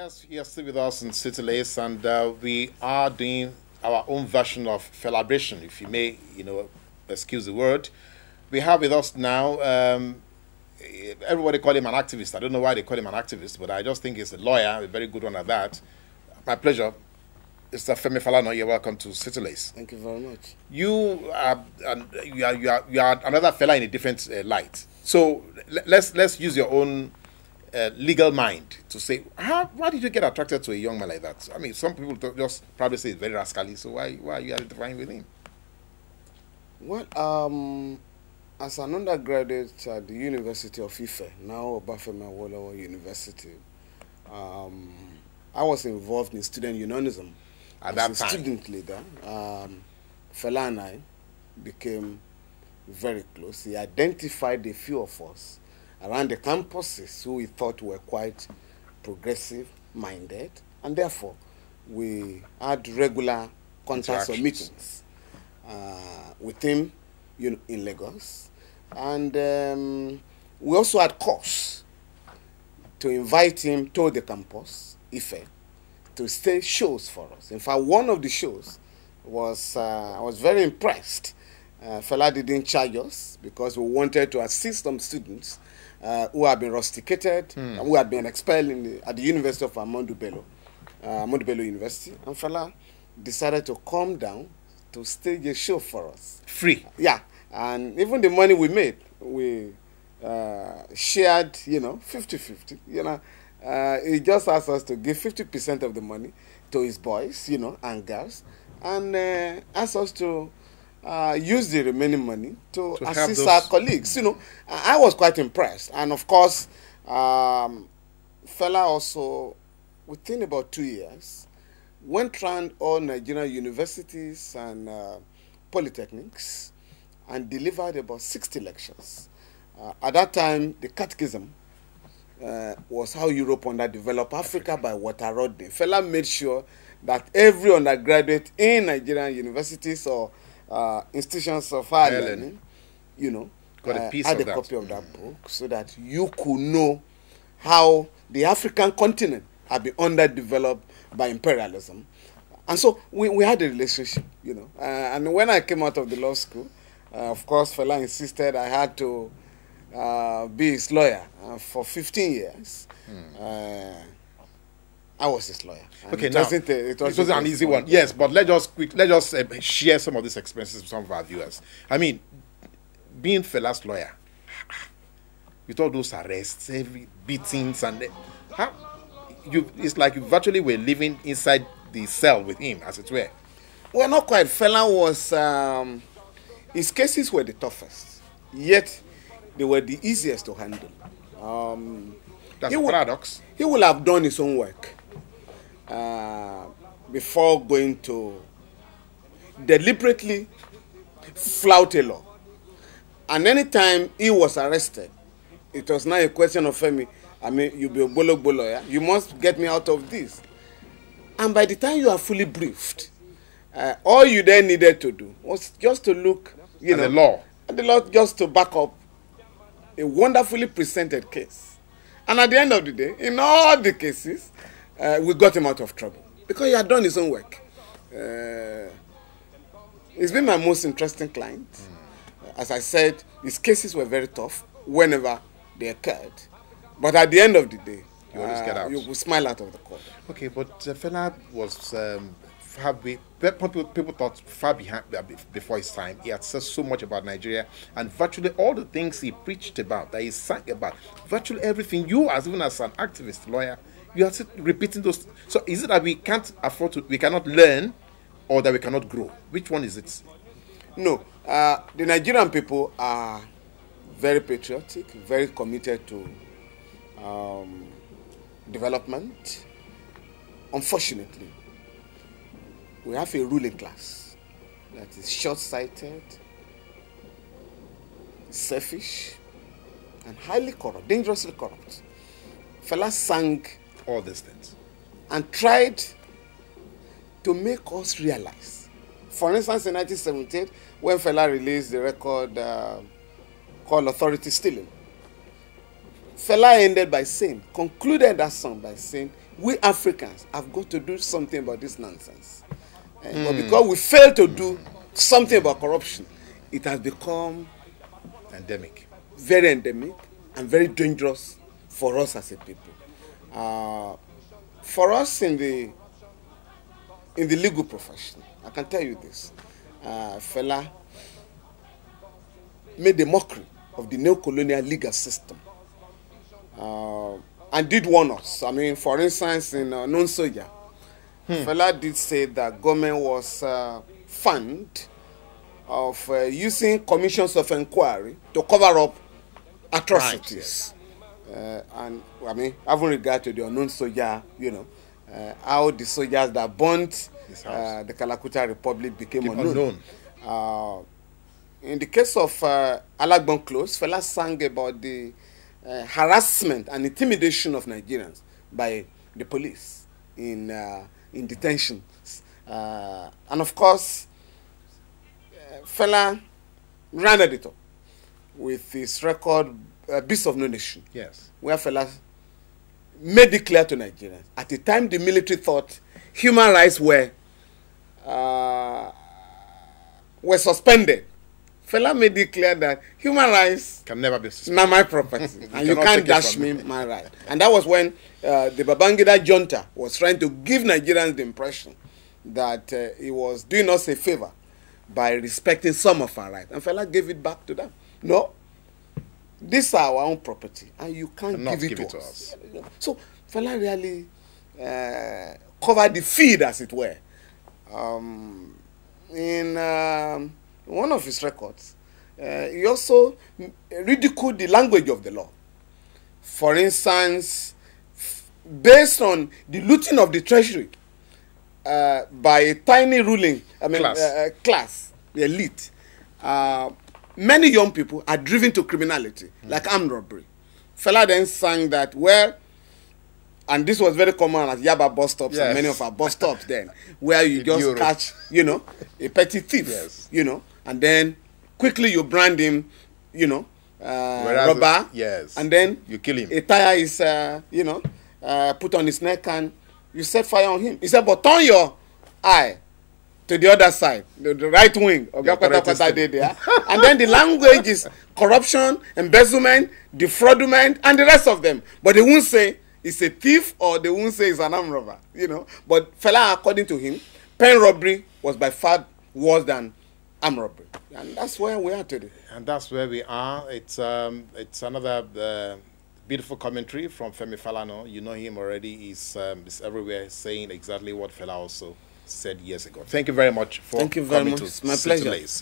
Yes, you're still with us in City Lace, and we are doing our own version of celebration, if you may, excuse the word. We have with us now, everybody call him an activist. I don't know why they call him an activist, but I just think he's a lawyer, a very good one at that. My pleasure. Mr. Femi Falana, you're welcome to City Lace. Thank you very much. You are another fella in a different light. So let's use your own legal mind to say, why did you get attracted to a young man like that? I mean, some people just probably say it's very rascally, so why are you identifying with him? Well, as an undergraduate at the University of Ife, now Obafemi Awolowo University, I was involved in student unionism. At that time, student leader, Fela and I became very close. He identified a few of us around the campuses who we thought were quite progressive-minded, and therefore we had regular contacts or meetings with him in Lagos. And we also had calls to invite him to the campus, Ife, to stage shows for us. In fact, one of the shows was, I was very impressed. Fela didn't charge us because we wanted to assist some students who had been rusticated and who had been expelled at the University of Ahmadu Bello University. And Fela decided to come down to stage a show for us. Free? Yeah. And even the money we made, we shared, 50-50, he just asked us to give 50% of the money to his boys, and girls, and asked us to use the remaining money to assist our colleagues. I was quite impressed. And of course, Fela also, within about 2 years, went around all Nigerian universities and polytechnics and delivered about 60 lectures. At that time, the catechism was How Europe Underdeveloped Africa by Walter Rodney. Fela made sure that every undergraduate in Nigerian universities or institutions of higher learning, got a piece had of a copy of that book so that you could know how the African continent had been underdeveloped by imperialism. And so we had a relationship, and when I came out of the law school, of course, Fela insisted I had to be his lawyer for 15 years. I was his lawyer. Okay, it wasn't an easy one. Yes, but let's just share some of these experiences with some of our viewers. I mean, being Fela's lawyer, with all those arrests, every beatings, and it's like you virtually were living inside the cell with him, as it were. Well, not quite. Fela was, his cases were the toughest, yet they were the easiest to handle. That's a paradox. He will have done his own work before going to deliberately flout a law. And anytime he was arrested, it was not a question of Femi, you be a bolo lawyer, you must get me out of this. And by the time you are fully briefed, all you then needed to do was just to look, at the law. At the law, just to back up a wonderfully presented case. And at the end of the day, in all the cases, we got him out of trouble because he had done his own work. He's been my most interesting client. As I said, his cases were very tough whenever they occurred. But at the end of the day, you always get out. You will smile out of the court. Okay, but Fela was people thought far behind before his time. He had said so much about Nigeria, and virtually all the things he preached about, that he sang about, virtually everything. You, even as an activist lawyer, you are repeating those. So is it that we cannot learn, or that we cannot grow? Which one is it? No, the Nigerian people are very patriotic, very committed to development. Unfortunately, we have a ruling class that is short-sighted, selfish, and highly corrupt, dangerously corrupt. Fela sang all these things and tried to make us realize. For instance, in 1978, when Fela released the record called Authority Stealing, Fela ended by saying, concluded that song by saying, we Africans have got to do something about this nonsense. But because we failed to do something about corruption, it has become endemic, very endemic, and very dangerous for us as a people. For us in the legal profession, I can tell you this: Fela made a mockery of the neo-colonial legal system, and did warn us. I mean, for instance, in Non-Soja, Fela did say that government was fond of using commissions of inquiry to cover up atrocities. And I mean, having regard to the unknown soldier, you know, how the soldiers that burnt the Kalakuta Republic became unknown. In the case of Alagbon Close, Fela sang about the harassment and intimidation of Nigerians by the police in detentions. And of course, Fela ran at it up with his record, Beast of No Nation. Yes. Where Fela made it clear to Nigerians. At the time the military thought human rights were suspended, Fela made it clear that human rights can never be suspended. Not my property. And you can't dash me my right. And that was when the Babangida junta was trying to give Nigerians the impression that he was doing us a favor by respecting some of our rights. And Fela gave it back to them. No, these are our own property, and you can't give it to us. So Fela really covered the field, as it were. In one of his records, he also ridiculed the language of the law. For instance, based on the looting of the treasury by a tiny ruling, class, the elite, many young people are driven to criminality, like armed robbery. Fela then sang that, well, and this was very common at Yaba bus stops, and many of our bus stops then, where you just catch, you know, a petty thief, you know, and then quickly you brand him, you know, robber, and then you kill him. A tire is, you know, put on his neck, and you set fire on him. He said, but turn your eye to the other side, the right wing of there. And then the language is corruption, embezzlement, defraudment, and the rest of them. But they won't say it's a thief, or they won't say it's an armed robber, you know. But Fela, according to him, pen robbery was by far worse than armed robbery. And that's where we are today. And that's where we are. It's another beautiful commentary from Femi Falana. You know him already. He's everywhere saying exactly what Fela also said years ago. Thank you very much for coming to My pleasure.